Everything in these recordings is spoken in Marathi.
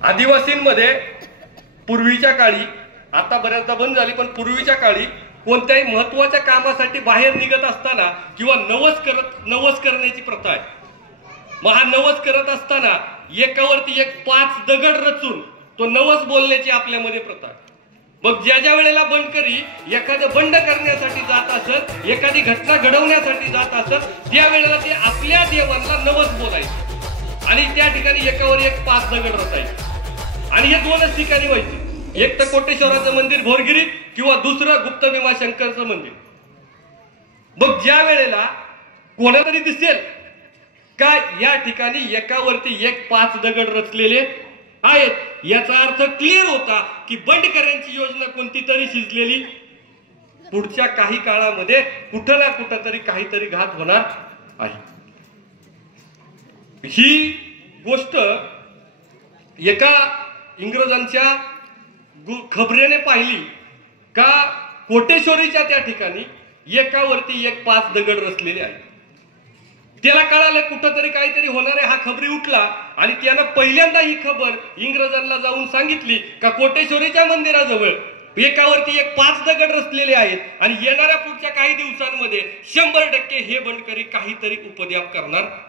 आदिवासींमध्ये पूर्वीच्या काळी, आता बऱ्याचदा बंद झाली, पण पूर्वीच्या काळी कोणत्याही महत्वाच्या कामासाठी बाहेर निघत असताना किंवा नवस करण्याची प्रथा आहे. मग हा नवस करत असताना एकावरती एक 5 दगड रचून तो नवस बोलण्याची आपल्यामध्ये प्रथा आहे. मग ज्या वेळेला बंडकरी एखादं बंड करण्यासाठी जात असत, एखादी घटना घडवण्यासाठी जात असत, त्यावेळेला ते आपल्या देवांना नवस बोलायचे आणि त्या ठिकाणी एकावर एक 5 दगड रचायचे. आणि हे 2च ठिकाणी व्हायचे, एक तर कोटेश्वराचं मंदिर भोरगिरीत किंवा दुसरं गुप्त भीमाशंकरचं मंदिर. मग ज्या वेळेला कोणातरी दिसेल का या ठिकाणी एकावरती एक 5 दगड रचलेले आहेत, याचा अर्थ क्लिअर होता की बंडकऱ्यांची योजना कोणती तरी शिजलेली, पुढच्या काही काळामध्ये कुठं ना कुठं तरी काहीतरी घात होणार आहे. ही गोष्ट एका इंग्रजांच्या खबरेने पाहिली का कोटेश्वरीच्या त्या ठिकाणी एकावरती एक 5 दगड रचलेले आहेत. त्याला कळालं कुठंतरी काहीतरी होणार आहे, हा खबरी उठला आणि त्यानं पहिल्यांदा ही खबर इंग्रजांना जाऊन सांगितली का कोटेश्वरीच्या मंदिराजवळ एकावरती एक 5 दगड रचलेले आहेत आणि येणाऱ्या पुढच्या काही दिवसांमध्ये 100% हे बंडकरी काहीतरी उपद्व्याप करणार आहे.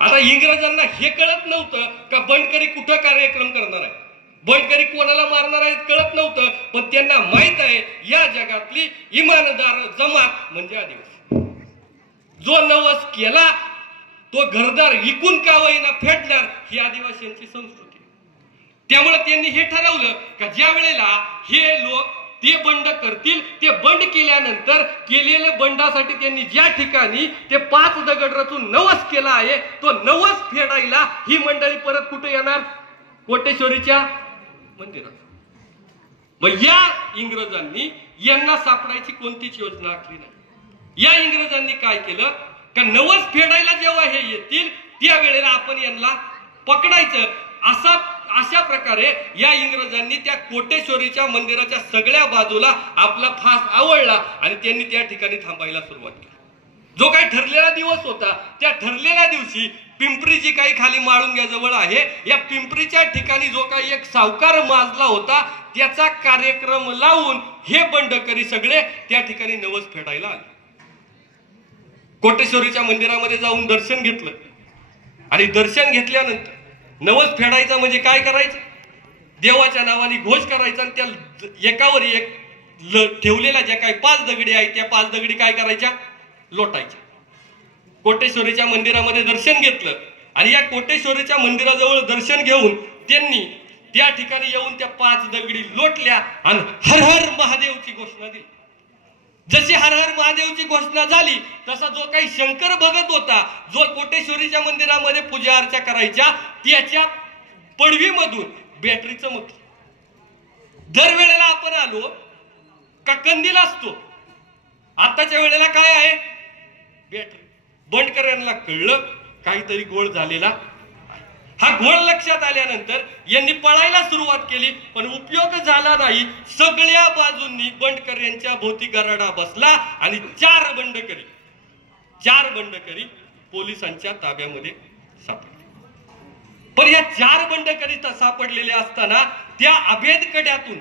आता इंग्रजांना हे कळत नव्हतं का बंडकरी कुठं कार्यक्रम करणार आहे, बंडकरी कोणाला मारणार आहेत कळत नव्हतं, पण त्यांना माहित आहे या जगातली इमानदार जमात म्हणजे आदिवासी. जो नवस केला तो घरदार विकून का होईना फेडणार, ही आदिवासींची संस्कृती. त्यामुळे त्यांनी हे ठरवलं का ज्या वेळेला हे लोक ते बंड करतील, ते बंड केल्यानंतर केलेल्या बंडासाठी त्यांनी ज्या ठिकाणी ते 5 दगड रचून नवस केला आहे, तो नवस फेडायला ही मंडळी परत कुठे येणार, कोटेश्वरीच्या मंदिरात. मग या इंग्रजांनी यांना सापडायची कोणतीच योजना आखली नाही. या इंग्रजांनी काय केलं का नवस फेडायला जेव्हा हे येतील त्यावेळेला आपण यांना पकडायचं, अशा प्रकारे या इंग्रजांनी त्या कोटेश्वरीच्या मंदिराच्या सगळ्या बाजूला आपला फास आवळला आणि त्यांनी त्या ठिकाणी थांबायला सुरुवात केली. जो काही ठरलेला दिवस होता त्या ठरलेल्या दिवशी पिंपरी जी काही खाली माळुंग्याजवळ आहे, या पिंपरीच्या ठिकाणी जो काही एक सावकार माजला होता त्याचा कार्यक्रम लावून हे बंडकरी सगळे त्या ठिकाणी नवस फेडायला आले. कोटेश्वरीच्या मंदिरामध्ये जाऊन दर्शन घेतलं आणि दर्शन घेतल्यानंतर नवस फेडायचा म्हणजे काय करायचं, देवाच्या नावाने घोष करायचा आणि त्या एकावर एक ठेवलेल्या ज्या काही 5 दगडी आहेत त्या 5 दगडी काय करायच्या, लोटायच्या. कोटेश्वरीच्या मंदिरामध्ये दर्शन घेतलं आणि या कोटेश्वरीच्या मंदिराजवळ दर्शन घेऊन त्यांनी त्या ठिकाणी येऊन त्या 5 दगडी लोटल्या आणि हर हर महादेवची घोषणा दिली. जशी हर हर महादेवची घोषणा झाली तसा जो काही शंकर भगत होता, जो कोटेश्वरीच्या मंदिरामध्ये पूजा अर्चा करायच्या, त्याच्या पडवीमधून बॅटरी चमकली. दरवेळेला आपण आलो का कंदील असतो, आताच्या वेळेला काय आहे, बॅटरी. बंडकऱ्यांना कळलं काहीतरी गोळ झालेला. हा घोळ लक्षात आल्यानंतर यांनी पळायला सुरुवात केली, पण उपयोग झाला नाही. सगळ्या बाजूंनी बंडकऱ्यांच्या भोवती गराडा बसला आणि 4 बंडकरी पोलिसांच्या ताब्यामध्ये सापडले. पण या 4 बंडकरी सापडलेले असताना त्या अभेद कड्यातून,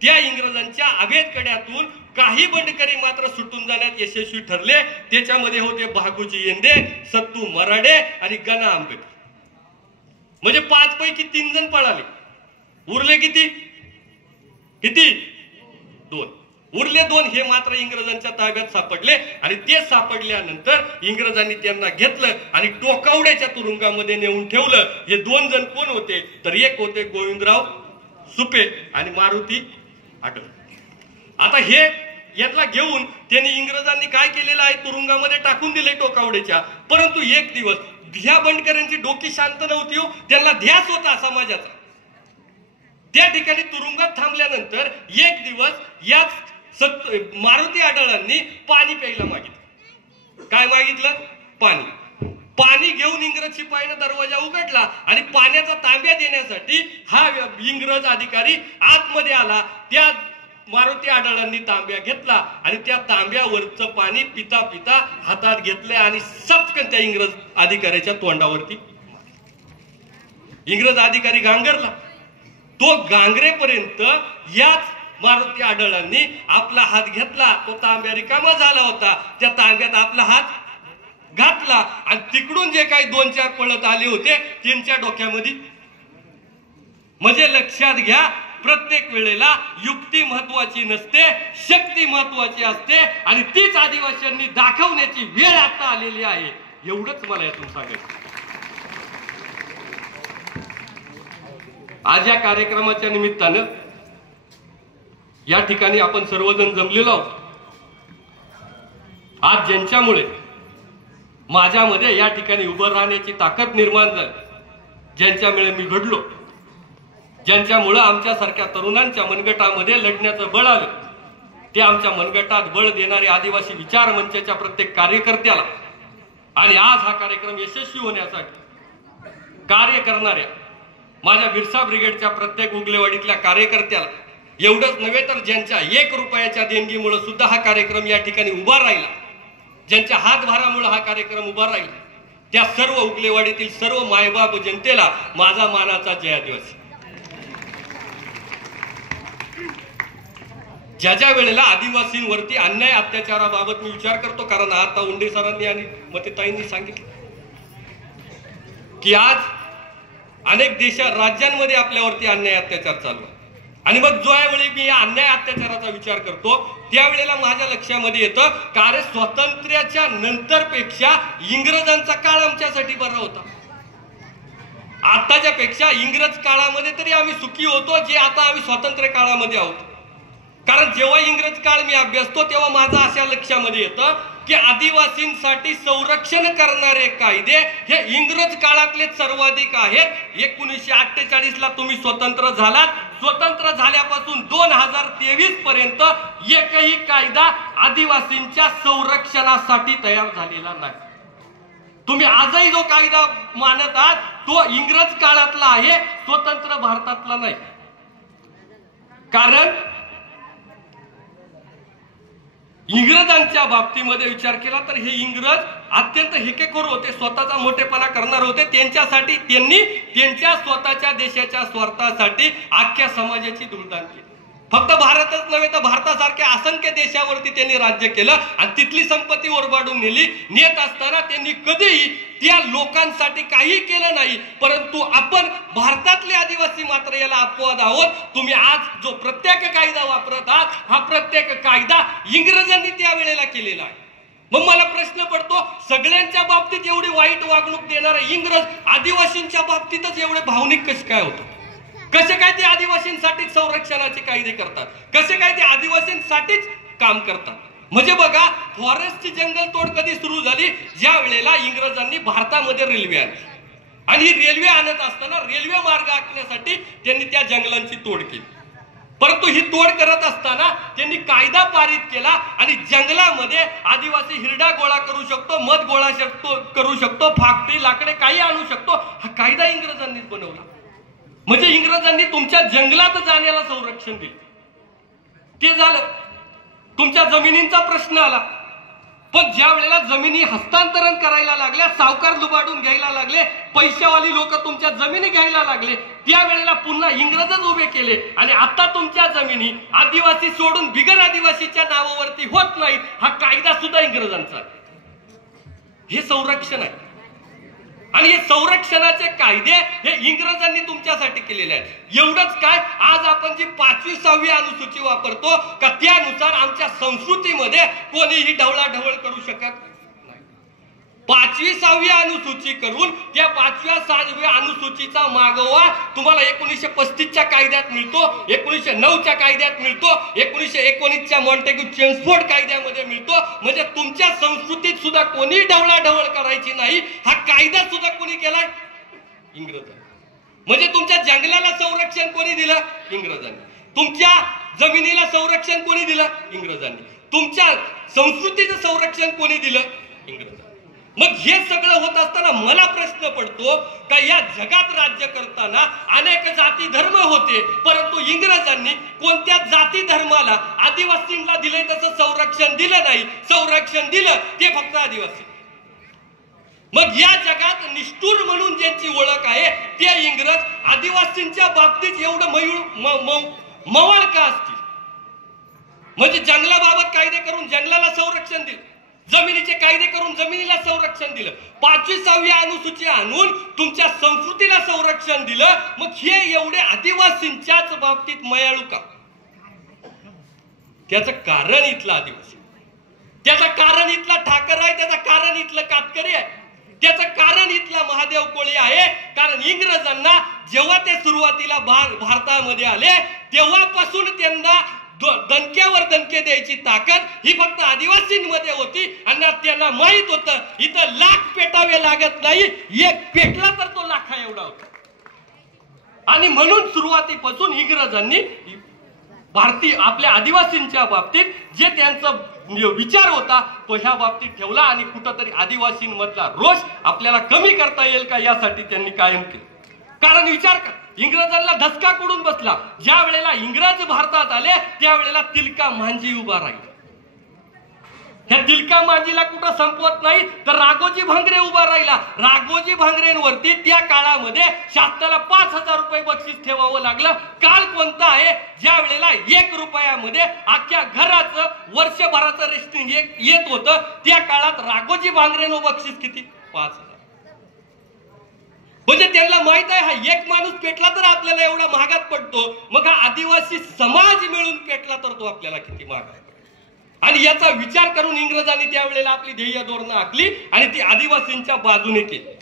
त्या इंग्रजांच्या अभेद कड्यातून काही बंडकरी मात्र सुटून जाण्यात यशस्वी ठरले. त्याच्यामध्ये होते भागुजी येंडे, सत्तू मराडे आणि गणा आंबेकर. म्हणजे 5 पैकी 3 जण पळाले. उरले किती 2. उरले 2 हे मात्र इंग्रजांच्या ताब्यात सापडले आणि ते सापडल्यानंतर इंग्रजांनी त्यांना घेतलं आणि टोकावड्याच्या तुरुंगामध्ये नेऊन ठेवलं. हे 2 जण कोण होते तर एक होते गोविंदराव सुपे आणि मारुती आडळ. आता हे यातला घेऊन त्यांनी इंग्रजांनी काय केलेलं आहे, तुरुंगामध्ये टाकून दिले टोकावड्याच्या. परंतु एक दिवस ह्या बंडकऱ्यांची डोकी शांत नव्हती, त्यांना ध्यास होता समाजाचा. त्या ठिकाणी तुरुंगात थांबल्यानंतर एक दिवस या मारुती आढळांनी पाणी प्यायला मागितलं. काय मागितलं, पाणी घेऊन इंग्रज शिपाईनं दरवाजा उघडला आणि पाण्याचा तांब्या देण्यासाठी हा इंग्रज अधिकारी आतमध्ये आला. त्या मारुती आढळांनी तांब्या घेतला आणि त्या तांब्यावरचं पाणी पिता पिता हातात घेतलं आणि सपकन त्या इंग्रज अधिकाऱ्याच्या तोंडावरती इंग्रज अधिकारी गांगरला. तो गांगरेपर्यंत याच मारुती आढळांनी आपला हात घेतला. तो तांब्या रिकामा झाला होता, त्या तांब्यात आपला हात घातला आणि तिकडून जे काही 2-4 पळत आले होते त्यांच्या डोक्यामध्ये. म्हणजे लक्षात घ्या, प्रत्येक वेळेला युक्ती महत्वाची नसते, शक्ती महत्वाची असते आणि तीच आदिवासींनी दाखवण्याची वेळ आता आलेली आहे. एवढंच मला यातून सांगायचं. आज या कार्यक्रमाच्या निमित्तानं या ठिकाणी आपण सर्वजण जमलेलो आहोत. आज ज्यांच्यामुळे माझ्यामध्ये या ठिकाणी उभं राहण्याची ताकद निर्माण झाली, ज्यांच्यामुळे मी घडलो, ज्यांच्यामुळे आमच्यासारख्या तरुणांच्या मनगटामध्ये लढण्याचं बळ आलं, ते आमच्या मनगटात बळ देणारे आदिवासी विचार मंचाच्या प्रत्येक कार्यकर्त्याला आणि आज हा कार्यक्रम यशस्वी होण्यासाठी कार्य करणाऱ्या माझ्या बिरसा ब्रिगेडच्या प्रत्येक उगलेवाडीतल्या कार्यकर्त्याला, एवढंच नव्हे तर ज्यांच्या 1 रुपयाच्या देणगीमुळे सुद्धा हा कार्यक्रम या ठिकाणी उभा राहिला, ज्यांच्या हातभारामुळे हा कार्यक्रम उभा राहिला, त्या सर्व उगलेवाडीतील सर्व मायबाप जनतेला माझा मानाचा जय आदिवासी. ज्या वेळेला आदिवासींवरती अन्याय अत्याचाराबाबत मी विचार करतो, कारण आता उंडे सरांनी आणि मतेताईंनी सांगितलं की आज अनेक राज्यांमध्ये आपल्यावरती अन्याय अत्याचार चालू आहे. आणि मग ज्यावेळी मी या अन्याय अत्याचाराचा विचार करतो त्यावेळेला माझ्या लक्षामध्ये येतं का रे, स्वातंत्र्याच्या नंतरपेक्षा इंग्रजांचा काळ आमच्यासाठी बरा होता. आताच्या पेक्षा इंग्रज काळामध्ये तरी आम्ही सुखी होतो, जे आता आम्ही स्वातंत्र्य काळामध्ये आहोत. कारण जेव्हा इंग्रज काळ मी अभ्यासतो तेव्हा माझा अशा लक्षामध्ये येतं की आदिवासींसाठी संरक्षण करणारे कायदे हे इंग्रज काळातले सर्वाधिक आहेत. 1948 ला तुम्ही स्वतंत्र झालात. स्वतंत्र झाल्यापासून 2023 पर्यंत एकही कायदा आदिवासींच्या संरक्षणासाठी तयार झालेला नाही. तुम्ही आजही जो कायदा मानत आहात तो इंग्रज काळातला आहे, स्वतंत्र भारतातला नाही. कारण इंग्रजांच्या बाबतीमध्ये विचार केला तर हे इंग्रज अत्यंत हेकेखोर होते, स्वतःचा मोठेपणा करणार होते. त्यांच्यासाठी त्यांनी त्यांच्या स्वतःच्या देशाच्या स्वार्थासाठी अख्ख्या समाजाची धूळधाण केली. फक्त भारतच नव्हे तर भारतासारख्या असंख्य देशावरती त्यांनी राज्य केलं आणि तिथली संपत्ती ओरबाडून नेत असताना त्यांनी कधीही त्या लोकांसाठी काही केलं नाही. परंतु आपण भारतातले आदिवासी मात्र याला अपवाद आहोत. तुम्ही आज जो प्रत्येक कायदा वापरत आहात हा प्रत्येक कायदा इंग्रजांनी त्यावेळेला केलेला आहे. मग मला प्रश्न पडतो, सगळ्यांच्या बाबतीत एवढी वाईट वागणूक देणारे इंग्रज आदिवासींच्या बाबतीतच एवढे भावनिक कसे काय होतं? कसे काय ते आदिवासींसाठी संरक्षणाचे कायदे करतात? कसे काय ते आदिवासींसाठीच काम करतात? म्हणजे बघा, फॉरेस्टची जंगल तोड कधी सुरू झाली? ज्या वेळेला इंग्रजांनी भारतामध्ये रेल्वे आणली आणि ही रेल्वे आणत असताना रेल्वे मार्ग आखण्यासाठी त्यांनी त्या जंगलांची तोड केली. परंतु ही तोड करत असताना त्यांनी कायदा पारित केला आणि जंगलामध्ये आदिवासी हिरडा गोळा करू शकतो, मध गोळा करू शकतो, फाकटी लाकडे काही आणू शकतो, हा कायदा इंग्रजांनीच बनवला. म्हणजे इंग्रजांनी तुमच्या जंगलात जाण्याला संरक्षण दिले. ते झालं. तुमच्या जमिनींचा प्रश्न आला, पण ज्या वेळेला जमिनी हस्तांतरण करायला लागल्या, सावकार लुबाडून घ्यायला लागले, पैशावाली लोक तुमच्या जमिनी घ्यायला लागले, त्यावेळेला पुन्हा इंग्रजच उभे केले आणि आता तुमच्या जमिनी आदिवासी सोडून बिगर आदिवासीच्या नावावरती होत नाहीत. हा कायदा सुद्धा इंग्रजांचा. हे संरक्षण आहे आणि हे संरक्षणाचे कायदे हे इंग्रजांनी तुमच्यासाठी केलेले आहेत. एवढंच काय, आज आपण जी 5वी 6वी अनुसूची वापरतो का त्यानुसार आमच्या संस्कृतीमध्ये कोणीही ढवळाढवळ करू शकत नाही. 5वी 6वी अनुसूची करून त्या 5व्या 6व्या अनुसूचीचा मागोवा तुम्हाला 1935च्या कायद्यात मिळतो, 1909च्या कायद्यात मिळतो, 1919च्या मॉन्टेग्यू चेम्सफोर्ड कायद्यामध्ये मिळतो. म्हणजे तुमच्या संस्कृतीत सुद्धा कोणी ढवळाढवळ करायची नाही हा कायदा सुद्धा कोणी केलाय? इंग्रजांनी. म्हणजे तुमच्या जंगलाला संरक्षण कोणी दिलं? इंग्रजांनी. तुमच्या जमिनीला संरक्षण कोणी दिलं? इंग्रजांनी. तुमच्या संस्कृतीचं संरक्षण कोणी दिलं? इंग्रजांनी. मग हे सगळं होत असताना मला प्रश्न पडतो का या जगात राज्य करताना अनेक जाती धर्म होते, परंतु इंग्रजांनी कोणत्या जाती धर्माला आदिवासींना दिले तसं संरक्षण दिलं नाही. संरक्षण दिलं ते फक्त आदिवासी. मग या जगात निष्ठुर म्हणून ज्यांची ओळख आहे ते इंग्रज आदिवासींच्या बाबतीत एवढं मवाळ का असतील? म्हणजे जंगलाबाबत कायदे करून जंगलाला संरक्षण दिलं, जमिनीचे कायदे करून जमिनीला संरक्षण दिलं, 25वी अनुसूची आणून तुमच्या संस्कृतीला संरक्षण दिलं. मग हे एवढे आदिवासींच्याच बाबतीत मयाळू का? त्याचं कारण इथलं आदिवासी, त्याचं कारण इथला ठाकर आहे, त्याचं कारण इथलं कातकरी आहे, त्याचं कारण इथला महादेव कोळी आहे. कारण इंग्रजांना जेव्हा ते सुरुवातीला भारतामध्ये आले तेव्हापासून त्यांना दणक्यावर दणके द्यायची ताकद ही फक्त आदिवासींमध्ये होती. आणि त्यांना माहित होतं इथं लाख पेटावे लागत नाही, एक पेटला तर तो लाखा एवढा होता. आणि म्हणून सुरुवातीपासून इंग्रजांनी भारतीय आपल्या आदिवासींच्या बाबतीत जे त्यांचा विचार होता तो ह्या बाबतीत ठेवला. आणि कुठंतरी आदिवासींमधला रोष आपल्याला कमी करता येईल का यासाठी त्यांनी कायम केलं. कारण विचार कर, इंग्रजांना धसका कुठून बसला? ज्या वेळेला इंग्रज भारतात आले त्यावेळेला तिलका मांझी उभा राहिला. ह्या तिलका मांझीला कुठं संपवत नाही तर राघोजी भांगरे उभा राहिला. राघोजी भांगरेंवरती त्या काळामध्ये शासनाला 5,000 रुपये बक्षीस ठेवावं लागलं. काळ कोणता आहे ज्या वेळेला 1 रुपयामध्ये अख्ख्या घराचं वर्षभराचं रेशनिंग येत होतं. त्या काळात राघोजी भांगरेनं बक्षीस किती? 5,000. म्हणजे त्यांना माहित आहे हा एक माणूस पेटला तर आपल्याला एवढा महागात पडतो, मग हा आदिवासी समाज मिळून पेटला तर तो आपल्याला किती महागात. आणि याचा विचार करून इंग्रजांनी त्यावेळेला आपली ध्येय धोरणं आखली आणि ती आदिवासींच्या बाजूने केली.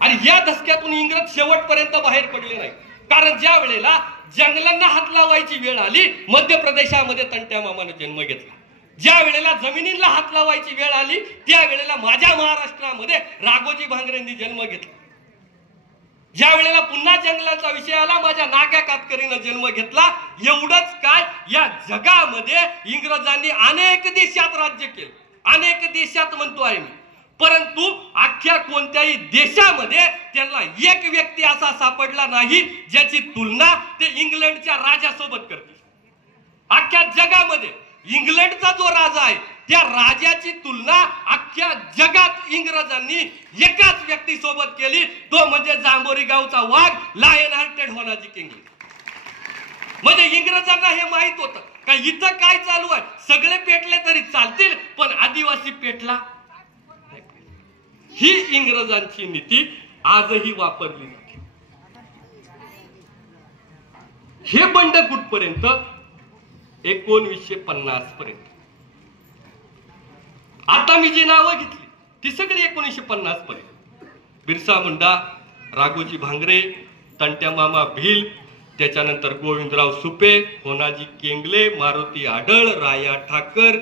आणि या धसक्यातून इंग्रज शेवटपर्यंत बाहेर पडले नाही. कारण ज्या वेळेला जंगलांना हात लावायची वेळ आली, मध्य प्रदेशामध्ये तंट्या मामाने जन्म घेतला. ज्या वेळेला जमिनीला हात लावायची वेळ आली त्यावेळेला माझ्या महाराष्ट्रामध्ये राघोजी भांगरेंनी जन्म घेतला. ज्या वेळेला पुन्हा जंगलाचा विषय आला माझ्या नाग्या कातकरीनं जन्म घेतला. एवढंच काय, या जगामध्ये इंग्रजांनी अनेक देशात राज्य केलं, अनेक देशात म्हणतो आहे मी, परंतु अख्ख्या कोणत्याही देशामध्ये त्यांना एक व्यक्ती असा सापडला नाही ज्याची तुलना ते इंग्लंडच्या राजासोबत करतील. अख्ख्या जगामध्ये इंग्लंडचा जो राजा आहे त्या राजाची तुलना अख्ख्या जगात इंग्रजांनी एकाच व्यक्ती सोबत केली, तो म्हणजे जांभोरी गावचा वाघ लायन हार्टेड होनाजी किंगली. म्हणजे इंग्रजांना हे माहित होतं का इथं काय चालू आहे, सगळे पेटले तरी चालतील पण आदिवासी पेटला. ही इंग्रजांची नीती आजही वापरली जाते. हे बंड कुठपर्यंत? 1950 पर्यंत. आता मी जी नावं घेतली ती सगळी 1950 पर्यंत. बिरसा मुंडा, राघोजी भांगरे, तंट्या मामा भिल, त्याच्यानंतर गोविंदराव सुपे, होनाजी केंगले, मारुती आढळ, राया ठाकर,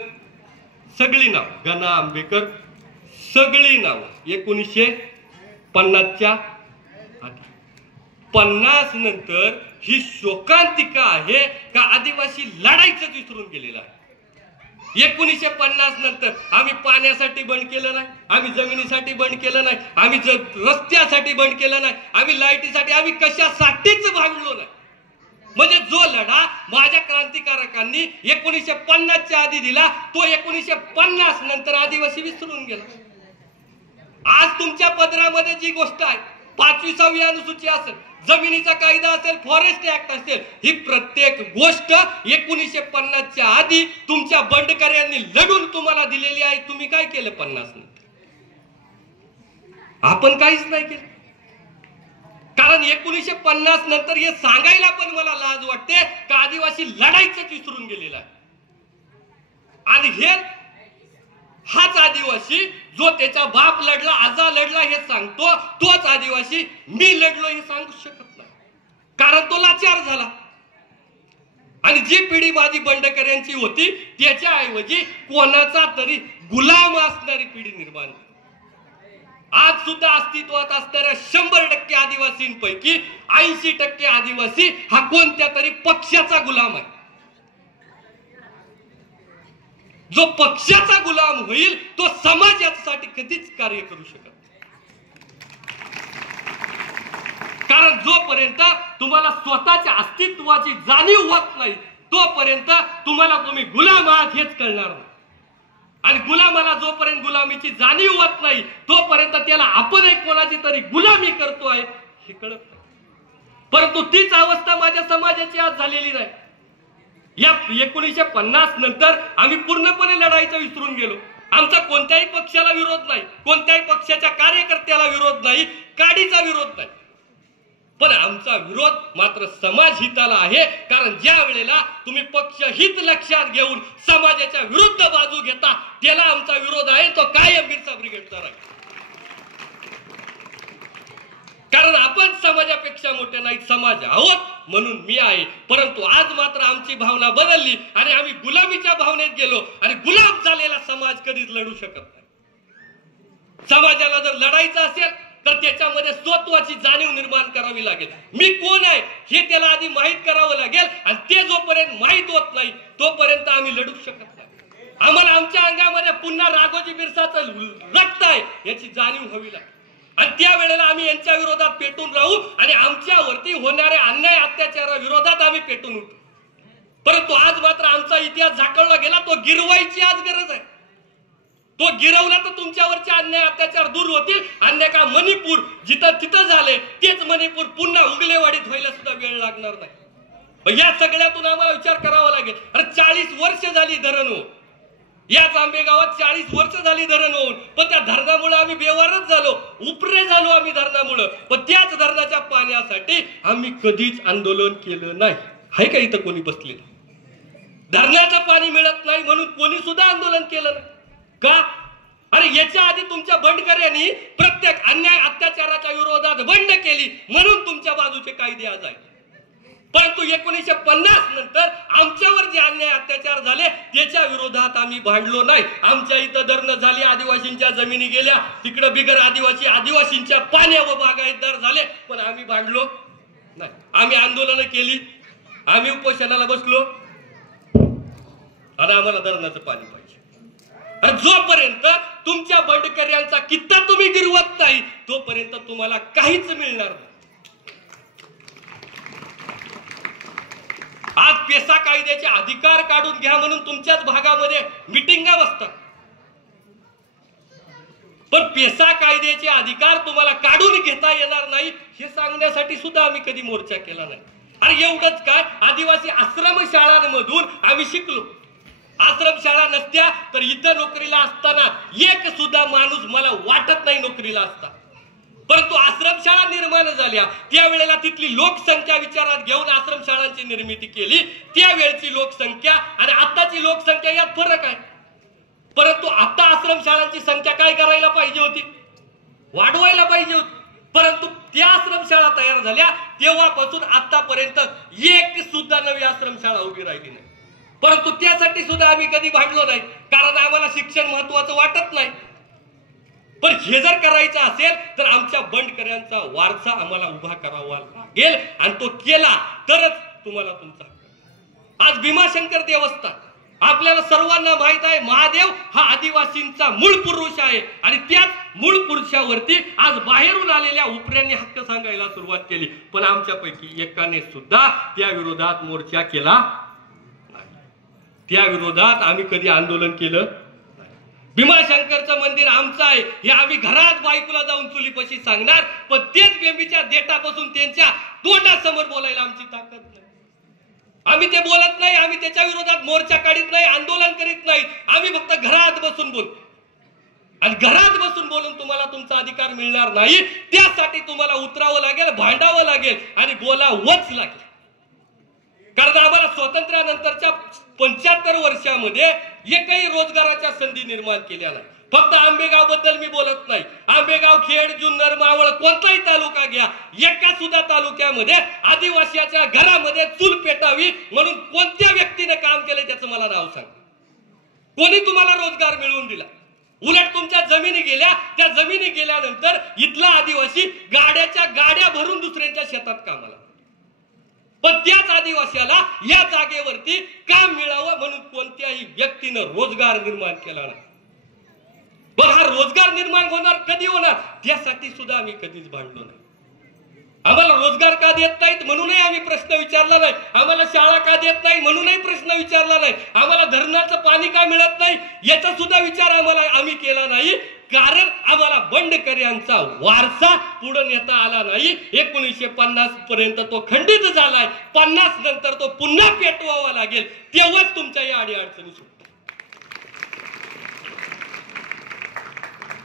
सगळी नाव, गणा आंबेकर, सगळी नाव 1950च्या आधी. 50 नंतर ही शोकांतिका आहे का आदिवासी लढाईच विसरून गेलेला आहे. 1950 नंतर आम्ही पाण्यासाठी बंद केलं नाही, आम्ही जमिनीसाठी बंद केलं नाही, आम्ही रस्त्यासाठी बंद केलं नाही, आम्ही लाईटीसाठी, आम्ही कशासाठीच भागलो नाही. म्हणजे जो लढा माझ्या क्रांतिकारकांनी 1950च्या आधी दिला तो 1950 नंतर आदिवासी विसरून गेला. आज तुमच्या पदरामध्ये जी गोष्ट आहे, 5वी अनुसूची असेल, जमिनीचा कायदा असेल, फॉरेस्ट ऍक्ट असेल, ही प्रत्येक गोष्ट 1950च्या आधी तुमच्या बंडकऱ्यांनी लढून तुम्हाला दिलेली आहे. तुम्ही काय केलं 50 नंतर? आपण काहीच नाही केलं. कारण 1950 नंतर हे सांगायला पण मला लाज वाटते का आदिवासी लढाईच विसरून गेलेला आहे. आणि हे हाच आदिवासी जो त्याचा बाप लढला, आजा लढला हे सांगतो, तोच आदिवासी मी लढलो हे सांगू शकत नाही, कारण तो लाचार झाला. आणि जी पिढी माझी बंडकऱ्यांची होती त्याच्याऐवजी कोणाचा तरी गुलाम असणारी पिढी निर्माण झाली. आज सुद्धा अस्तित्वात असणाऱ्या 100% आदिवासींपैकी 80% आदिवासी हा कोणत्या तरी पक्षाचा गुलाम आहे. जो पक्षाचा गुलाम होईल तो समाजासाठी कधीच कार्य करू शकत नाही. कारण जोपर्यंत तुम्हाला स्वतःच्या अस्तित्वाची जाणीव होत नाही तोपर्यंत तुम्ही गुलाम आहात हेच कळणार नाही. आणि गुलामाला जोपर्यंत गुलामीची जाणीव होत नाही तोपर्यंत त्याला आपण एक कोणाची तरी गुलामी करतोय हे कळत नाही. परंतु तीच अवस्था माझ्या समाजाची आज झालेली नाही. या 1950 नंतर आम्ही पूर्णपणे लढाईचं विसरून गेलो. आमचा कोणत्याही पक्षाला विरोध नाही, कोणत्याही पक्षाच्या कार्यकर्त्याला विरोध नाही, काडीचा विरोध नाही. पण आमचा विरोध मात्र समाज हिताला आहे. कारण ज्या वेळेला तुम्ही पक्ष हित लक्षात घेऊन समाजाच्या विरुद्ध बाजू घेता त्याला आमचा विरोध आहे. तो कायम बिरसा ब्रिगेडचा आहे. कारण आपण समाजापेक्षा मोठे नाहीत, समाज आहोत म्हणून मी आहे. परंतु आज मात्र आमची भावना बदलली आणि आम्ही गुलामीच्या भावनेत गेलो आणि गुलाम झालेला समाज कधीच लढू शकत नाही. समाजाला जर लढायचं असेल तर त्याच्यामध्ये स्वत्वाची जाणीव निर्माण करावी लागेल. मी कोण आहे हे त्याला आधी माहित करावं लागेल आणि ते जोपर्यंत माहित होत नाही तोपर्यंत आम्ही लढू शकत नाही. आम्हाला आमच्या अंगामध्ये पुन्हा राघोजी बिरसाचं रक्त आहे याची जाणीव व्हावी लागेल आणि त्या वेळेला आम्ही यांच्या विरोधात पेटून राहू आणि आमच्यावरती होणाऱ्या अन्याय अत्याचाराविरोधात आम्ही पेटून उठू. परंतु आज मात्र आमचा इतिहास झाकळला गेला. तो गिरवायची आज गरज आहे. तो गिरवला तर तुमच्यावरचे अन्याय अत्याचार दूर होतील. अन्यथा मणिपूर जिथं तिथं झाले तेच मणिपूर पुन्हा उगलेवाडीत व्हायला सुद्धा वेळ लागणार नाही. या सगळ्यातून आम्हाला विचार करावा लागेल. अरे 40 वर्ष झाली धरण होऊन, याच आंबेगावात 40 वर्ष झाली धरण होऊन, पण त्या धरणामुळे आम्ही बेवारच झालो, उपरे झालो आम्ही धरणामुळे. पण त्याच धरणाच्या पाण्यासाठी आम्ही कधीच आंदोलन केलं नाही. आहे का इथं कोणी बसलेलं? धरणाचं पाणी मिळत नाही म्हणून कोणी सुद्धा आंदोलन केलं नाही का? अरे याच्या आधी तुमच्या बंडकऱ्यांनी प्रत्येक अन्याय अत्याचाराच्या विरोधात बंड केली म्हणून तुमच्या बाजूचे कायदे आज आहेत. परंतु 1950 नंतर आमच्यावर जे अन्याय अत्याचार झाले त्याच्या विरोधात आम्ही भांडलो नाही. आमच्या इथं धरणं झाली, आदिवासींच्या जमिनी गेल्या, तिकडे बिगर आदिवासींच्या पाण्या व बागायतदार झाले, पण आम्ही भांडलो नाही. आम्ही आंदोलन केली, आम्ही उपोषणाला बसलो आणि आम्हाला धरणाचं पाणी पाहिजे. आणि जोपर्यंत तुमच्या बंडकऱ्यांचा कित्ता तुम्ही गिरवत नाही तोपर्यंत तुम्हाला काहीच मिळणार नाही. आज पेसा कायद्याचे अधिकार काढून घ्या म्हणून तुमच्याच भागामध्ये मिटिंगा बसतात, पण पेसा कायद्याचे अधिकार तुम्हाला काढून घेता येणार नाही हे सांगण्यासाठी सुद्धा आम्ही कधी मोर्चा केला नाही. आणि एवढंच काय, आदिवासी आश्रमशाळांमधून आम्ही शिकलो. आश्रमशाळा नसत्या तर इथं नोकरीला असताना एक सुद्धा माणूस मला वाटत नाही नोकरीला असता. परंतु आश्रमशाळा निर्माण झाल्या त्यावेळेला तिथली लोकसंख्या विचारात घेऊन आश्रमशाळांची निर्मिती केली. त्यावेळची लोकसंख्या आणि आताची लोकसंख्या यात फरक आहे. परंतु आता आश्रमशाळांची संख्या काय करायला पाहिजे होती? वाढवायला पाहिजे होती. परंतु त्या आश्रमशाळा तयार झाल्या तेव्हापासून आतापर्यंत एक सुद्धा नवी आश्रमशाळा उभी राहिली नाही. परंतु त्यासाठी सुद्धा आम्ही कधी भांडलो नाही, कारण आम्हाला शिक्षण महत्वाचं वाटत नाही. पण हे जर करायचं असेल तर आमच्या बंडकऱ्यांचा वारसा आम्हाला उभा करावा लागेल आणि तो केला तरच तुम्हाला तुमचा. आज भीमाशंकर देवस्थान आपल्याला सर्वांना माहित आहे, महादेव हा आदिवासींचा मूळ पुरुष आहे आणि त्याच मूळ पुरुषावरती आज बाहेरून आलेल्या उपऱ्यांनी हक्क सांगायला सुरुवात केली. पण आमच्यापैकी एकाने सुद्धा त्या विरोधात मोर्चा केला नाही. त्या विरोधात आम्ही कधी आंदोलन केलं. भीमाशंकरचं मंदिर आमचं आहे हे आम्ही घरात बायकोला जाऊन चुलीपाशी सांगणार, पण तेच बेंबीच्या देठापासून त्यांच्या तोंडासमोर बोलायला आमची ताकद नाही. आम्ही ते बोलत नाही, आम्ही त्याच्या विरोधात मोर्चा काढत नाही, आंदोलन करीत नाही. आम्ही फक्त घरात बसून बोलतो आणि घरात बसून बोलून तुम्हाला तुमचा अधिकार मिळणार नाही. त्यासाठी तुम्हाला उतरावं लागेल, भांडावं लागेल आणि बोलावंच लागेल. कारण आम्हाला स्वातंत्र्यानंतरच्या 75 वर्षामध्ये एकही रोजगाराच्या संधी निर्माण केल्या नाही. फक्त आंबेगाव बद्दल मी बोलत नाही. आंबेगाव, खेड, जुन्नर, मावळ कोणताही तालुका घ्या, एका सुद्धा तालुक्यामध्ये आदिवासीच्या घरामध्ये चूल पेटावी म्हणून कोणत्या व्यक्तीने काम केले त्याचं मला नाव सांग. कोणी तुम्हाला रोजगार मिळवून दिला? उलट तुमच्या जमिनी गेल्या. त्या जमिनी गेल्यानंतर इथला आदिवासी गाड्याच्या गाड्या भरून दुसऱ्यांच्या शेतात कामाला. पण त्याच आदिवासीला या जागेवरती काम मिळावं म्हणून कोणत्याही व्यक्तीनं रोजगार निर्माण केला नाही. पण हा रोजगार निर्माण होणार कधी होणार त्यासाठी सुद्धा आम्ही कधीच भांडलो नाही. आम्हाला रोजगार का देत नाहीत म्हणूनही आम्ही प्रश्न विचारला नाही, आम्हाला शाळा का देत नाही म्हणूनही प्रश्न विचारला नाही, आम्हाला धरणाचं पाणी का मिळत नाही याचा सुद्धा विचार आम्ही केला नाही. कारण आम्हाला बंडकऱ्यांचा वारसा पुढे नेता आला नाही. 1950 पर्यंत तो खंडित झालाय, 50 नंतर तो पुन्हा पेटवावा लागेल, तेव्हाच तुमच्या या अडीअडचणी सुटतील.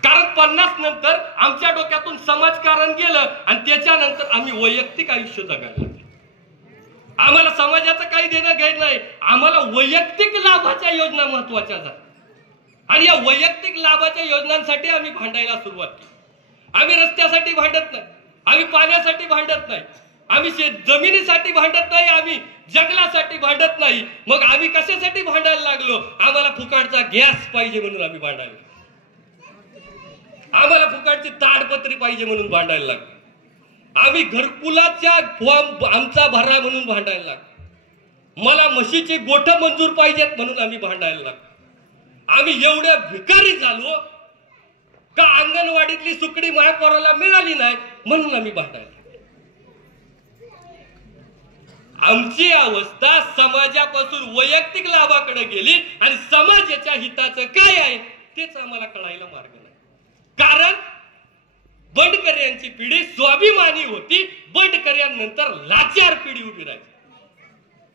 कारण 50 नंतर आमच्या डोक्यातून समाजकारण गेलं आणि त्याच्यानंतर आम्ही वैयक्तिक आयुष्य जगायला लागलो. आम्हाला समाजाचं काही देणं घेणं नाही, आम्हाला वैयक्तिक लाभाच्या योजना महत्वाच्या झाल्या आणि या वैयक्तिक लाभाच्या योजनांसाठी आम्ही भांडायला सुरुवात केली. आम्ही रस्त्यासाठी भांडत नाही, आम्ही पाण्यासाठी भांडत नाही, आम्ही जमिनीसाठी भांडत नाही, आम्ही जंगलासाठी भांडत नाही. मग आम्ही कशासाठी भांडायला लागलो? आम्हाला फुकाटचा गॅस पाहिजे म्हणून आम्ही भांडायला लागलो, आम्हाला फुकाटची ताडपत्री पाहिजे म्हणून भांडायला लागलो, आम्ही घरकुलाच्या फॉर्म आमचा भरा म्हणून भांडायला लागलो, मला म्हशीची गोठ मंजूर पाहिजेत म्हणून आम्ही भांडायला लागलो. आम्ही एवढे भिकारी झालो का अंगणवाडीतली सुकडी महापौराला मिळाली नाही म्हणून आम्ही भांडायला लागलो. आमची अवस्था समाजापासून वैयक्तिक लाभाकडे गेली आणि समाजाच्या हिताचं काय आहे तेच आम्हाला कळायला मार्ग नाही. कारण बंडकऱ्यांची पिढी स्वाभिमानी होती, बंडकऱ्यांनंतर लाचार पिढी उभी राहिली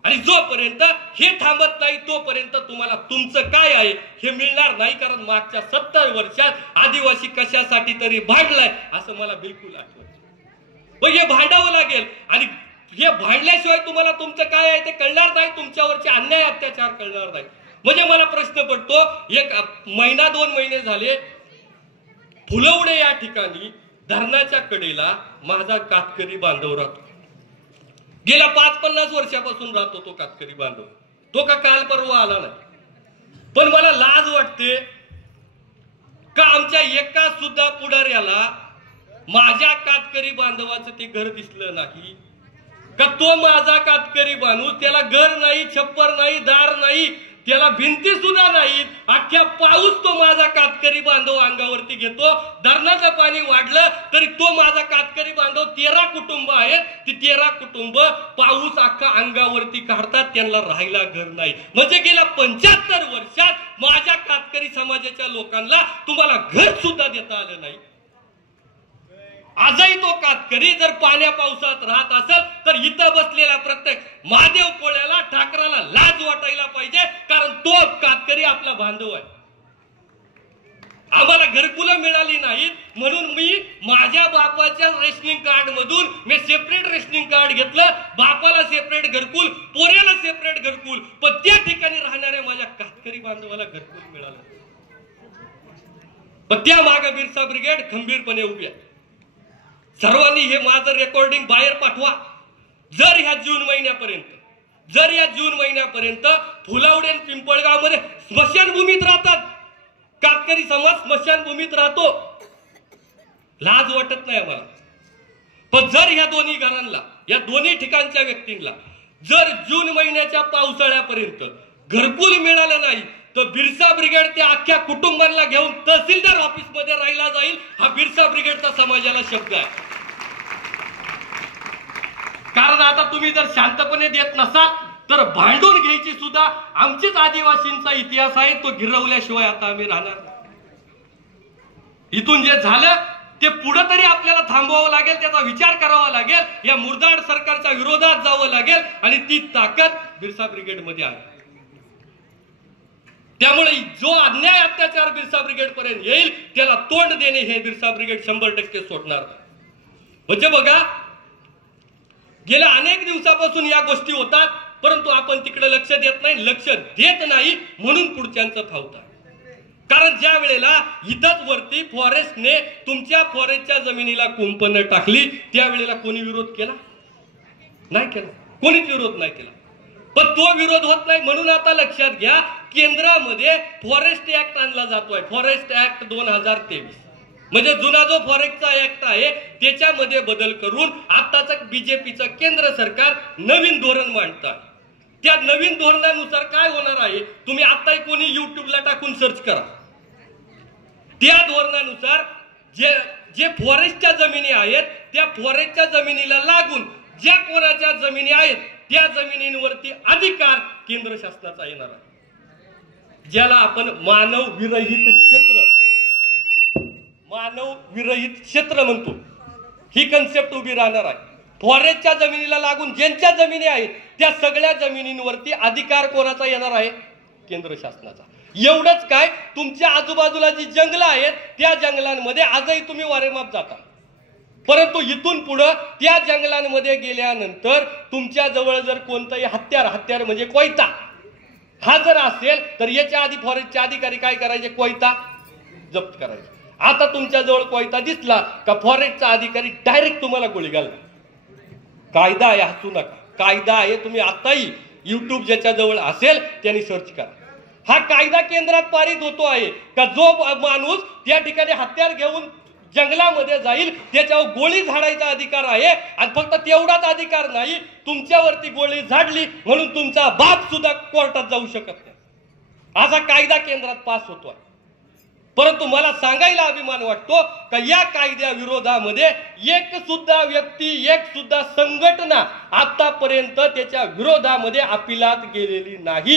आणि जोपर्यंत हे थांबत नाही तोपर्यंत तुम्हाला तुमचं काय आहे हे मिळणार नाही. कारण मागच्या 70 वर्षात आदिवासी कशासाठी तरी भांडलाय असं मला बिलकुल आठवत. मग हे भांडावं लागेल आणि हे भांडल्याशिवाय तुम्हाला तुमचं काय आहे ते कळणार नाही, तुमच्यावरचे अन्याय अत्याचार कळणार नाही. म्हणजे मला प्रश्न पडतो, 1 महिना 2 महिने झाले फुलवडे या ठिकाणी धरणाच्या कडेला माझा कातकरी बांधव राहतो. गेल्या 50-50 वर्षापासून राहतो तो कातकरी बांधव. तो का काल परवा आला नाही. पण मला लाज वाटते का आमच्या एका सुद्धा पुढाऱ्याला माझ्या कातकरी बांधवाचं ते घर दिसलं नाही का? तो माझा कातकरी बांधव, त्याला घर नाही, छप्पर नाही, दार नाही, त्याला भिंती सुद्धा नाही, अख्ख्या पाऊस तो माझा कातकरी बांधव अंगावरती घेतो. धरणाचं पाणी वाढलं तरी तो माझा कातकरी बांधव 13 कुटुंब आहेत, ती 13 कुटुंब पाऊस अख्खा अंगावरती काढतात, त्यांना राहायला घर नाही. म्हणजे गेल्या 75 वर्षात माझ्या कातकरी समाजाच्या लोकांना तुम्हाला घर सुद्धा देता आलं नाही. आजही तो कातकरी जर पाण्या पावसात राहत असेल तर इथं बसलेला प्रत्येक महादेव कोळ्याला, ठाकराला लाज वाटायला पाहिजे, कारण तो कातकरी आपला बांधव आहे. आम्हाला घरकुलं मिळाली नाहीत म्हणून मी माझ्या बापाच्या रेशनिंग कार्ड मधून मी सेपरेट रेशनिंग कार्ड घेतलं. बापाला सेपरेट घरकुल, पोऱ्याला सेपरेट घरकुल, पण त्या ठिकाणी राहणाऱ्या माझ्या कातकरी बांधवाला घरकुल मिळालं. पण त्या मागे बिरसा ब्रिगेड खंबीरपणे उभी आहे. सर्वांनी हे माझं रेकॉर्डिंग बाहेर पाठवा. जर या जून महिन्यापर्यंत फुलावडे आणि पिंपळगाव मध्ये स्मशानभूमीत राहतात, कातकरी समाज स्मशानभूमीत राहतो, लाज वाटत नाही आम्हाला. पण जर ह्या दोन्ही घरांना, या दोन्ही ठिकाणच्या व्यक्तींना जर जून महिन्याच्या पावसाळ्यापर्यंत घरकुल मिळालं नाही तर बिरसा ब्रिगेड त्या अख्ख्या कुटुंबांना घेऊन तहसीलदार ऑफिस मध्ये राहिला जाईल. हा बिरसा ब्रिगेडचा समाजाला शब्द आहे. कारण आता तुम्ही जर शांतपणे देत नसाल तर भांडून घ्यायची सुद्धा आमचीच आदिवासींचा इतिहास आहे, तो गिरवल्याशिवाय आता आम्ही राहणार. इथून जे झालं ते पुढे तरी आपल्याला थांबवावं लागेल, त्याचा विचार करावा लागेल, या मुर्दाड सरकारच्या विरोधात जावं लागेल आणि ती ताकद बिरसा ब्रिगेड मध्ये आहे. त्यामुळे जो अन्याय अत्याचार बिरसा ब्रिगेड पर्यंत येईल त्याला तोंड देणे हे बिरसा ब्रिगेड 100% सोडणार. म्हणजे बघा, गेल्या अनेक दिवसापासून या गोष्टी होतात, परंतु आपण तिकडे लक्ष देत नाही. लक्ष देत नाही म्हणून पुढच्यांचं फावतात. कारण ज्या वेळेला इथंच वरती फॉरेस्टने तुमच्या फॉरेस्टच्या जमिनीला कुंपण टाकली त्यावेळेला कोणी विरोध केला नाही, केला कोणीच विरोध नाही केला. पण तो विरोध होत नाही म्हणून आता लक्षात घ्या, केंद्रामध्ये फॉरेस्ट ऍक्ट आणला जातोय, फॉरेस्ट ऍक्ट 2023. म्हणजे जुना जो फॉरेस्टचा ऍक्ट आहे त्याच्यामध्ये बदल करून आताच बीजेपीचं केंद्र सरकार नवीन धोरण मांडतात. त्या नवीन धोरणानुसार काय होणार आहे तुम्ही आताही कोणी युट्यूबला टाकून सर्च करा. त्या धोरणानुसार जे जे फॉरेस्टच्या जमिनी आहेत त्या फॉरेस्टच्या जमिनीला लागून ज्या कोणाच्या जमिनी आहेत त्या जमिनींवरती अधिकार केंद्र शासनाचा येणार आहे, ज्याला आपण मानव विरहित क्षेत्र म्हणतो. ही कन्सेप्ट उभी राहणार आहे. फॉरेस्टच्या जमिनीला लागून ज्यांच्या जमिनी आहेत त्या सगळ्या जमिनींवरती अधिकार कोणाचा येणार आहे? केंद्र शासनाचा. एवढंच काय, तुमच्या आजूबाजूला जी जंगलं आहेत त्या जंगलांमध्ये आजही तुम्ही वारेमाप जाता, परंतु इथून पुढे त्या जंगलांमध्ये गेल्यानंतर तुमच्या जवळ जर कोणतंही हत्यार म्हणजे कोयता हा जर असेल तर याच्या आधी फॉरेस्टचे अधिकारी काय करायचे? कोयता जप्त करायचे. आता तुमच्या जवळ कोयता दिसला का फॉरेस्टचा अधिकारी डायरेक्ट तुम्हाला गोळी घालणार. कायदा आहे, हसू नका, कायदा आहे. तुम्ही आताही युट्यूब ज्याच्या जवळ असेल त्यांनी सर्च करा. हा कायदा केंद्रात पारित होतो आहे का जो माणूस त्या ठिकाणी हत्यार घेऊन जंगलामध्ये जाईल त्याच्यावर गोळी झाडायचा अधिकार आहे. आणि फक्त तेवढाच अधिकार नाही, तुमच्यावरती गोळी झाडली म्हणून तुमचा बाप सुद्धा कोर्टात जाऊ शकत नाही. असा कायदा केंद्रात पास होतोय. परंतु मला सांगायला अभिमान वाटतो का या कायद्या विरोधामध्ये एक सुद्धा व्यक्ती, एक सुद्धा संघटना आतापर्यंत त्याच्या विरोधामध्ये अपिलात गेलेली नाही.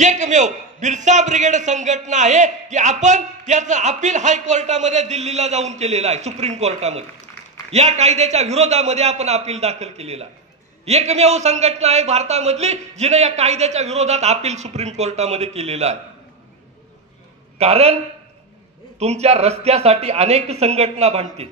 एकमेव बिरसा ब्रिगेड संघटना आहे की आपण त्याचं अपील हायकोर्टामध्ये दिल्लीला जाऊन केलेलं आहे. सुप्रीम कोर्टामध्ये या कायद्याच्या विरोधामध्ये आपण अपील दाखल केलेलं आहे. एकमेव संघटना आहे भारतामधली जिने या कायद्याच्या विरोधात अपील सुप्रीम कोर्टामध्ये केलेलं आहे. कारण तुमच्या रस्त्यासाठी अनेक संघटना भांडतील,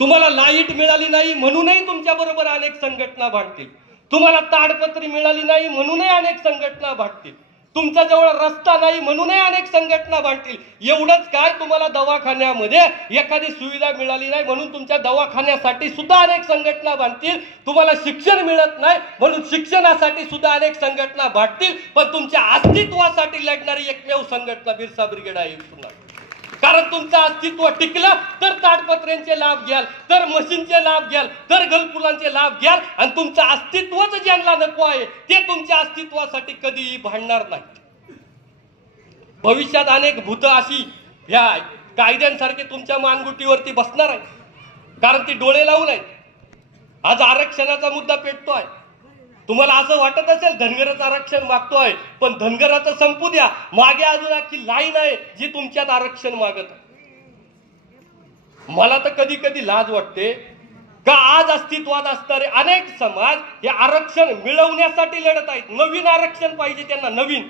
तुम्हाला लाईट मिळाली नाही म्हणूनही तुमच्या बरोबर अनेक संघटना भांडतील, तुम्हाला ताडपत्री मिळाली नाही म्हणूनही अनेक संघटना भांडतील, तुमच्या जवळ रस्ता नाही म्हणूनही अनेक संघटना भांडतील. एवढंच काय, तुम्हाला दवाखान्यामध्ये एखादी सुविधा मिळाली नाही म्हणून तुमच्या दवाखान्यासाठी सुद्धा अनेक संघटना भांडतील, तुम्हाला शिक्षण मिळत नाही म्हणून शिक्षणासाठी सुद्धा अनेक संघटना भांडतील. पण तुमच्या अस्तित्वासाठी लढणारी एकमेव संघटना बिरसा ब्रिगेड आहे. कारण तुमचं अस्तित्व टिकलं तर ताडपत्र्यांचे लाभ घ्याल, तर मशीनचे लाभ घ्याल, तर घरकुलांचे लाभ घ्याल. आणि तुमचं अस्तित्वच ज्यांना नको आहे ते तुमच्या अस्तित्वासाठी कधीही भांडणार नाही. भविष्यात अनेक भूत अशी ह्या कायद्यांसारखे तुमच्या मानगुटीवरती बसणार आहे, कारण ती डोळे लावून आहेत. आज आरक्षणाचा मुद्दा पेटतोय. तुम्हाला असं वाटत असेल धनगरच आरक्षण मागतोय, पण धनगराचं संपू द्या, मागे अजून अख्खी लाईन आहे जी तुमच्यात आरक्षण मागत आहे. मला तर कधी कधी लाज वाटते का आज अस्तित्वात असणारे अनेक समाज हे आरक्षण मिळवण्यासाठी लढत आहेत. नवीन आरक्षण पाहिजे त्यांना, नवीन.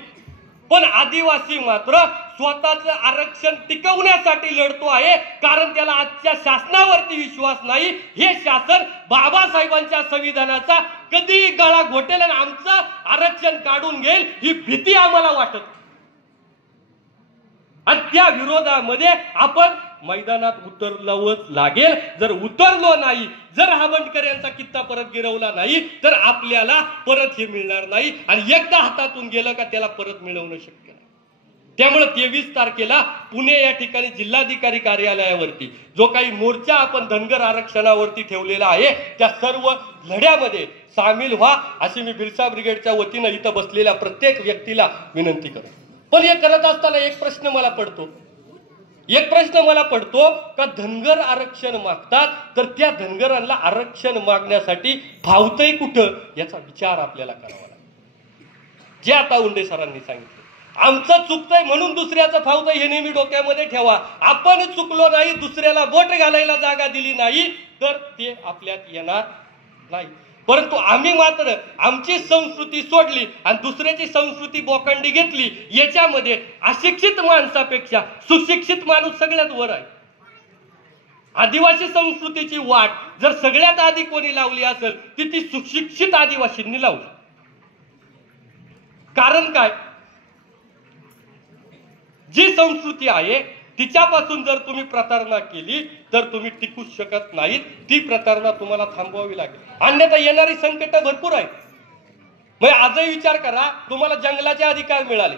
पण आदिवासी मात्र स्वतःचं आरक्षण टिकवण्यासाठी लढतो आहे, कारण त्याला आजच्या शासनावरती विश्वास नाही. हे शासन बाबासाहेबांच्या संविधानाचा कधी गळा घोटेल आणि आमचं आरक्षण काढून घेईल ही भीती आम्हाला वाटत. आणि त्या विरोधामध्ये आपण मैदानात उतरलंच लागेल. जर उतरलो नाही, जर हावंडकर यांचा कित्ता परत गिरवला नाही तर आपल्याला परत हे मिळणार नाही. आणि एकदा हातातून गेलं का त्याला परत मिळवणं शक्य नाही. त्यामुळे 23 तारखेला पुणे या ठिकाणी जिल्हाधिकारी कार्यालयावरती जो काही मोर्चा आपण धनगर आरक्षणावरती ठेवलेला आहे त्या सर्व लढ्यामध्ये सामील व्हा अशी मी बिरसा ब्रिगेडच्या वतीनं इथं बसलेल्या प्रत्येक व्यक्तीला विनंती करतो. पण हे करत असताना एक प्रश्न मला पडतो का धनगर आरक्षण मागतात तर त्या धनगरांना आरक्षण मागण्यासाठी फावतंय कुठं याचा विचार आपल्याला करावा लागेल. जे आता उंडे सरांनी सांगितलं, आमचं चुकतंय म्हणून दुसऱ्याचं फावतंय हे नेहमी डोक्यामध्ये ठेवा. आपण चुकलो नाही, दुसऱ्याला बोट घालायला जागा दिली नाही तर ते आपल्यात येणार नाही. परंतु आम्ही मात्र आमची संस्कृती सोडली आणि दुसऱ्याची संस्कृती बोकांडी घेतली. याच्यामध्ये अशिक्षित माणसापेक्षा सुशिक्षित माणूस सगळ्यात वर आहे. आदिवासी संस्कृतीची वाट जर सगळ्यात आधी कोणी लावली असेल ती ती सुशिक्षित आदिवासींनी लावली. कारण काय, जी संस्कृती आहे तिच्यापासून जर तुम्ही प्रतारणा केली तर तुम्ही टिकूच शकत नाहीत. ती प्रतारणा तुम्हाला थांबवावी लागेल, अन्यथा येणारी संकट भरपूर आहेत. मग आजही विचार करा, तुम्हाला जंगलाचे अधिकार मिळाले,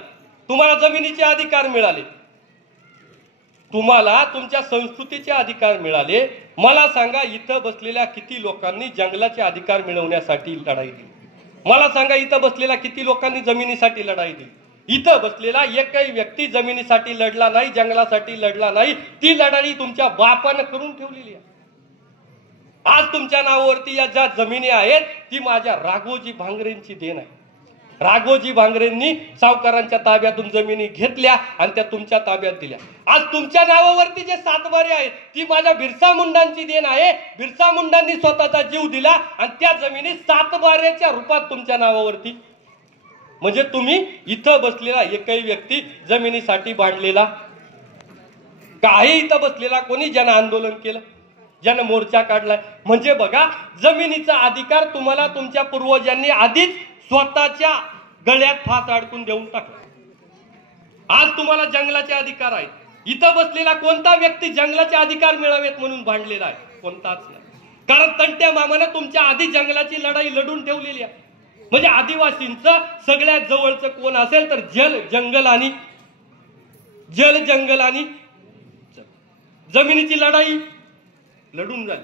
तुम्हाला जमिनीचे अधिकार मिळाले, तुम्हाला तुमच्या संस्कृतीचे अधिकार मिळाले. मला सांगा इथं बसलेल्या किती लोकांनी जंगलाचे अधिकार मिळवण्यासाठी लढाई दिली? मला सांगा इथं बसलेल्या किती लोकांनी जमिनीसाठी लढाई दिली? इथं बसलेला एकही व्यक्ती जमिनीसाठी लढला नाही, जंगलासाठी लढला नाही. ती लढाई तुमच्या बापानं करून ठेवलेली आहे. आज तुमच्या नावावरती या ज्या जमिनी आहेत ती माझ्या राघोजी भांगरेंची देण आहे. राघोजी भांगरेंनी सावकारांच्या ताब्यातून जमिनी घेतल्या आणि त्या तुमच्या ताब्यात दिल्या. आज तुमच्या नावावरती जे सातबारे आहेत ती माझ्या बिरसा मुंडांची देण आहे. बिरसा मुंडांनी स्वतःचा जीव दिला आणि त्या जमिनी सातबाऱ्याच्या रूपात तुमच्या नावावरती. म्हणजे तुम्ही इथं बसलेला एकही व्यक्ती जमिनीसाठी भांडलेला काही, इथं बसलेला कोणी जन आंदोलन केलं, जन मोर्चा काढलाय, म्हणजे बघा जमिनीचा अधिकार तुम्हाला तुमच्या पूर्वजांनी आधीच स्वतःच्या गळ्यात फास अडकून देऊन टाकला. आज तुम्हाला जंगलाचे अधिकार आहेत. इथं बसलेला कोणता व्यक्ती जंगलाचे अधिकार मिळावेत म्हणून भांडलेला आहे? कोणताच नाही. कारण तंट्या मामानं तुमच्या आधी जंगलाची लढाई लढून ठेवलेली आहे. म्हणजे आदिवासींचं सगळ्यात जवळचं कोण असेल तर जल जंगल आणि जमिनीची लढाई लढून झाली,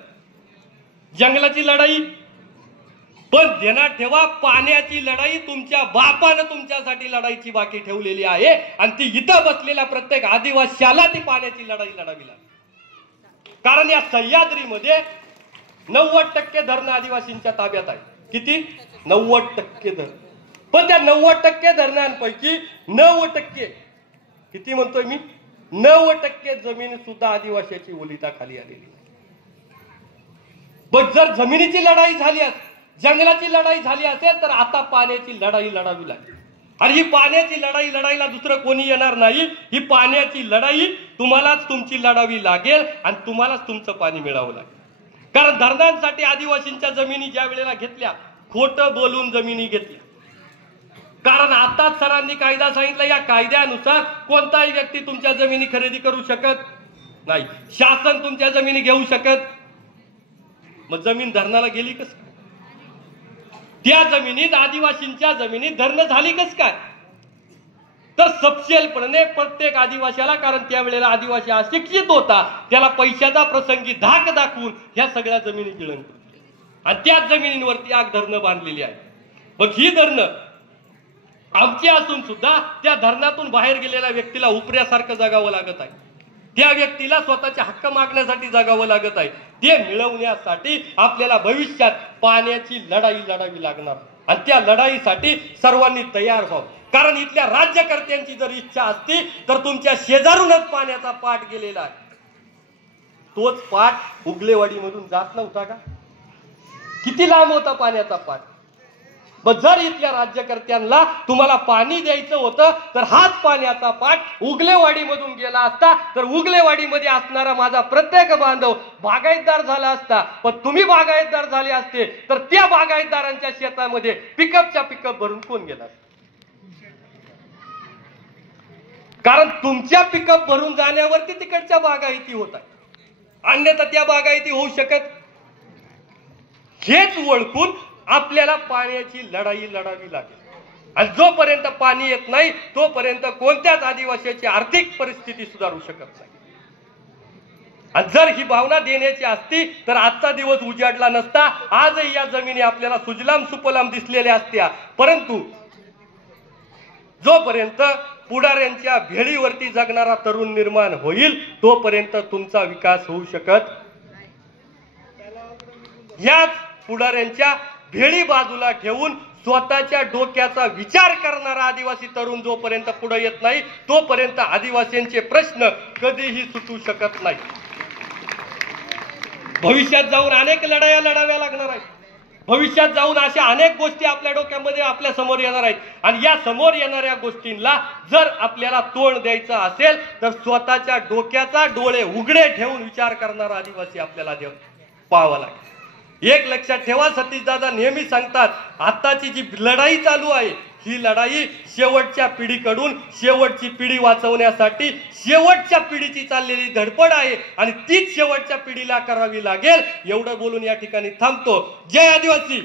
जंगलाची लढाई. पण ध्यानात ठेवा, पाण्याची लढाई तुमच्या बापानं तुमच्यासाठी लढाईची बाकी ठेवलेली आहे आणि ती इथं बसलेल्या प्रत्येक आदिवासीला ती पाण्याची लढाई लढावी लागते. कारण या सह्याद्रीमध्ये 90% धरणं आदिवासींच्या ताब्यात आहे. किती? 90% धरण. पण त्या 90% धरणांपैकी 9% किती म्हणतोय मी? 9% जमीन सुद्धा आदिवासीची ओलिताखाली आलेली. पण जर जमिनीची लढाई झाली असेल, जंगलाची लढाई झाली असेल तर आता पाण्याची लढाई लढावी लागेल. आणि ही पाण्याची लढाई लढायला दुसरं कोणी येणार नाही. ही पाण्याची लढाई तुम्हालाच तुमची लढावी लागेल आणि तुम्हालाच तुमचं पाणी मिळावं लागेल. कारण धरणांसाठी आदिवासींच्या जमिनी ज्या वेळेला घेतल्या, खोटं बोलून जमिनी घेतल्या. कारण आताच सरांनी कायदा सांगितला, या कायद्यानुसार कोणताही व्यक्ती तुमच्या जमिनी खरेदी करू शकत नाही, शासन तुमच्या जमिनी घेऊ शकत. मग जमीन धरणाला गेली कस? त्या जमिनीत आदिवासींच्या जमिनीत धरणं झाली कस काय? तर सपशेलपणे प्रत्येक आदिवासीला, कारण त्यावेळेला आदिवासी अशिक्षित होता, त्याला पैशाचा प्रसंगी धाक दाखवून ह्या सगळ्या जमिनी गिळून आणि त्याच जमिनींवरती आग धरणं बांधलेली आहे. मग ही धरणं आमची असून सुद्धा त्या धरणातून बाहेर गेलेल्या व्यक्तीला उपऱ्यासारखं जगावं लागत आहे. त्या व्यक्तीला स्वतःचे हक्क मागण्यासाठी जगावं लागत आहे. ते मिळवण्यासाठी आपल्याला भविष्यात पाण्याची लढाई लढावी लागणार आणि त्या लढाईसाठी सर्वांनी तयार व्हावं. कारण इथल्या राज्यकर्त्यांची जर इच्छा असती तर तुमच्या शेजारूनच पाण्याचा पाठ गेलेला आहे. तोच पाठ उगलेवाडीमधून जात नव्हता का? किती लांब होता पाण्याचा पाठ? मग जर इथल्या राज्यकर्त्यांना तुम्हाला पाणी द्यायचं होतं तर हाच पाण्याचा पाठ उगलेवाडीमधून गेला असता तर उगलेवाडीमध्ये असणारा माझा प्रत्येक बांधव बागायतदार झाला असता. पण तुम्ही बागायतदार झाले असते तर त्या बागायतदारांच्या शेतामध्ये पिकअपच्या पिकअप भरून कोण गेला? कारण तुमच्या पिकअप भरून जाण्यावरती तिकडच्या बागायती होत आहे, अन्यथा त्या बागायती होऊ शकत. हेच ओळखून आपल्याला पाण्याची लढाई लढावी लागेल. आणि जोपर्यंत पाणी येत नाही तोपर्यंत कोणत्याच आदिवासीची आर्थिक परिस्थिती सुधारू शकत नाही. आणि जर ही भावना देण्याची असती तर आजचा दिवस उजाडला नसता. आजही या जमिनी आपल्याला सुजलाम सुफलाम दिसलेल्या असत्या. परंतु जोपर्यंत पुढाऱ्यांच्या भेळीवरती जगणारा तरुण निर्माण होईल तोपर्यंत तुमचा विकास होऊ शकत. याच पुढाऱ्यांच्या भेळी बाजूला ठेवून स्वतःच्या डोक्याचा विचार करणारा आदिवासी तरुण जोपर्यंत पुढे येत नाही तोपर्यंत आदिवासींचे प्रश्न कधीही सुटू शकत नाही. भविष्यात जाऊन अनेक लढाया लढाव्या लागणार आहेत. भविष्यात जाऊन अशा अनेक गोष्टी आपल्या डोक्यामध्ये आपल्या समोर येणार आहेत. आणि या समोर येणाऱ्या गोष्टींना जर आपल्याला तोंड द्यायचं असेल तर स्वतःच्या डोक्याचा डोळे उघडे ठेवून विचार करणारा आदिवासी आपल्याला पाहावा लागेल. एक लक्षात ठेवा, सतीशदादा नेहमी सांगतात, आताची जी लढाई चालू आहे ही लढाई शेवटच्या पिढीकडून शेवटची पिढी वाचवण्यासाठी शेवटच्या पिढीची चाललेली धडपड आहे आणि तीच शेवटच्या पिढीला करावी लागेल. एवढं बोलून या ठिकाणी थांबतो. जय आदिवासी.